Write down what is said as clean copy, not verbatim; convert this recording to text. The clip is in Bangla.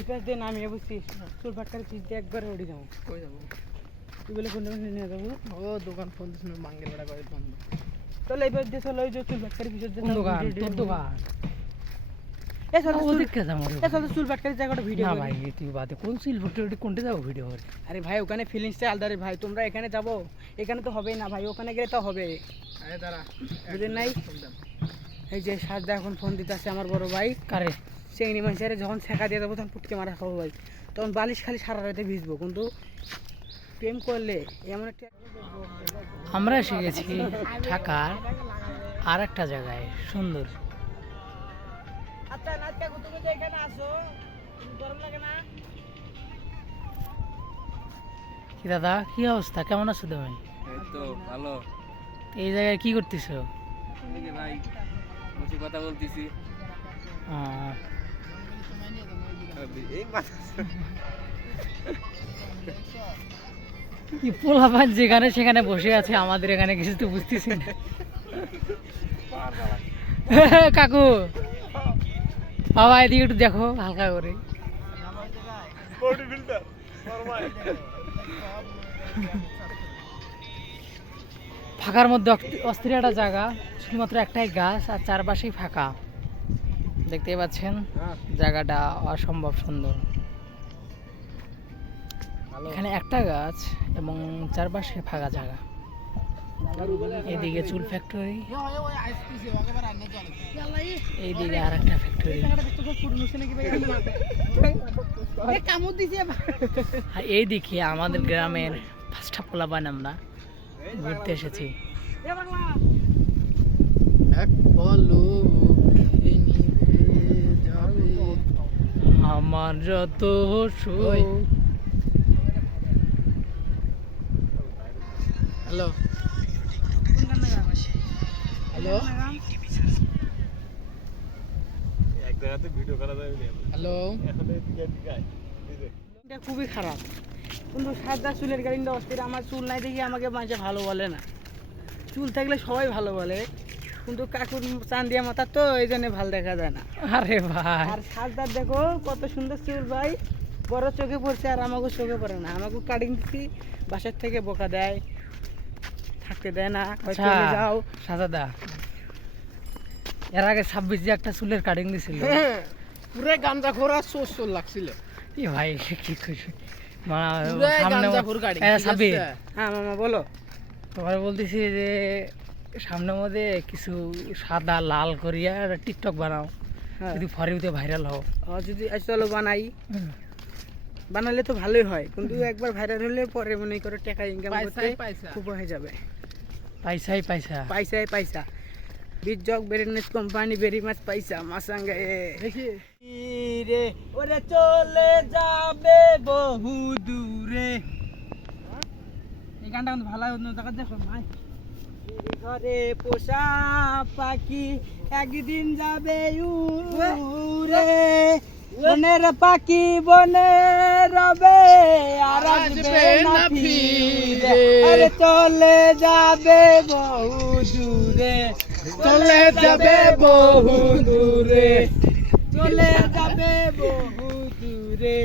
এই পাশ দিয়ে নামিয়ে বুঝছিস চুল ফাটকার পিস দিয়ে একবার উঠে যাবো। কই যাবো? তুই বলে কোনটা নিয়ে যাবো? ও দোকান ফোন দিছিল বাঙ্গের বেড়া করে বন্ধ। চল এই পাশ দিয়ে চলো ওই যে চুল ফাটকার পিসের কোন দোকান? তোর দোকান? এই চল ওদিকে যাবো রে। এই চল চুল ফাটকার জায়গাটা ভিডিও না ভাই তুই বাদে কোন সিল ফটো কোনটা যাবো ভিডিও করে? আরে ভাই ওখানে ফিলিংসটা আলাদা রে ভাই, তোমরা এখানে যাবো, এখানে তো হবেই না ভাই, ওখানে গেলে তো হবে। আরে দাঁড়া বুঝলেন নাই? এই যে সাজদা এখন ফোন দিতে আসছে আমার বড় ভাই, কারে? চেংড়ি মানুষের যখন ছেঁকা দিয়ে দেবো তখন পুটকে মারা খাবো ভাই, তখন বালিশ খালি সারা রাতে ভিজবো, কিন্তু প্রেম করলে এমন একটা আমরা এসে গেছি ঢাকার আর একটা জায়গায় সুন্দর। আচ্ছা নাচকা তুমি যে এখানে আসো, গরম লাগে না? কি দাদা কি অবস্থা, কেমন আছো তুমি? এই তো ভালো। এই জায়গায় কি করতেছো? এই যে ভাই বসে কথা বলতেছি। এই মাথা কি পোলাপান যেখানে সেখানে বসে আছে, আমাদের এখানে কিছু তো বুঝতেছি না। কাকু বাবা এদিকে একটু দেখো হালকা করে। ফাঁকার মধ্যে অস্থির একটা জায়গা, শুধুমাত্র একটাই গাছ আর চারপাশেই ফাঁকা, দেখতেই পাচ্ছেন জায়গাটা অসম্ভব সুন্দর। এখানে একটা গাছ এবং চারপাশে ফাঁকা জায়গা। এদিকে চুল ফ্যাক্টরি, এইদিকে আর একটা ফ্যাক্টরি, আর এইদিকে আমাদের গ্রামের 5টা পোলাপান আমরা ঘুরতে এসেছি। এক বলো যাবে আমার যত ওই। হ্যালো হ্যালো এক জায়গাতে ভিডিও করা যাবে না হ্যালো। এখন এদিকে এটা খুবই খারাপ, কিন্তু সাজদা চুলের গাড়িটা অস্থির, আমার চুল নাই দেখি আমাকে মানুষে ভালো বলে না, চুল থাকলে সবাই ভালো বলে, কিন্তু কাকুর চান্দিয়া মাথা তো এই জন্য ভালো দেখা যায় না। আরে ভাই আর সাজদার দেখো কত সুন্দর চুল ভাই, বড় চোখে পড়ছে, আর আমাকে চোখে পড়ে না, আমাকে কাটিং দিচ্ছি বাসার থেকে বোকা দেয়, থাকতে দেয় না, আচ্ছা চলে যাও। সাজাদা এর আগে 26 যে একটা চুলের কাটিং দিছিল, পুরো গাঞ্জা খোরা সোর লাগছিল। কি ভাই কি খুশি পুরো গাঞ্জা খোর গাড়ি। সাব্বির হ্যাঁ মামা বলো। তোমার বলতেছি যে সামনের মধ্যে কিছু সাদা লাল করিয়া টিকটক বানাও, হ্যাঁ যদি ফরিতে ভাইরাল হও। যদি চলো বানাই, বানালে তো ভালোই হয়, কিন্তু একবার ভাইরাল হলে পরে মনে করে টাকা ইনকাম করতে পয়সা। খুব হয়ে যাবে। পয়সাই পয়সা। পয়সাই পয়সা, big jug very nice company very much পয়সা মাসাঙ্গে দেখি রে ওরে চলে যাবে বহু দূরে। এই গানটা কিন্তু ভালো অন্য জায়গা দেখো ভাই, ঘরে পোষা পাখি একদিন যাবে উড়ে, বনের পাখি বনে রবে আর আসবে না ফিরে, আরে চলে যাবে বহু দূরে, চলে যাবে বহু দূরে, চলে যাবে বহু দূরে।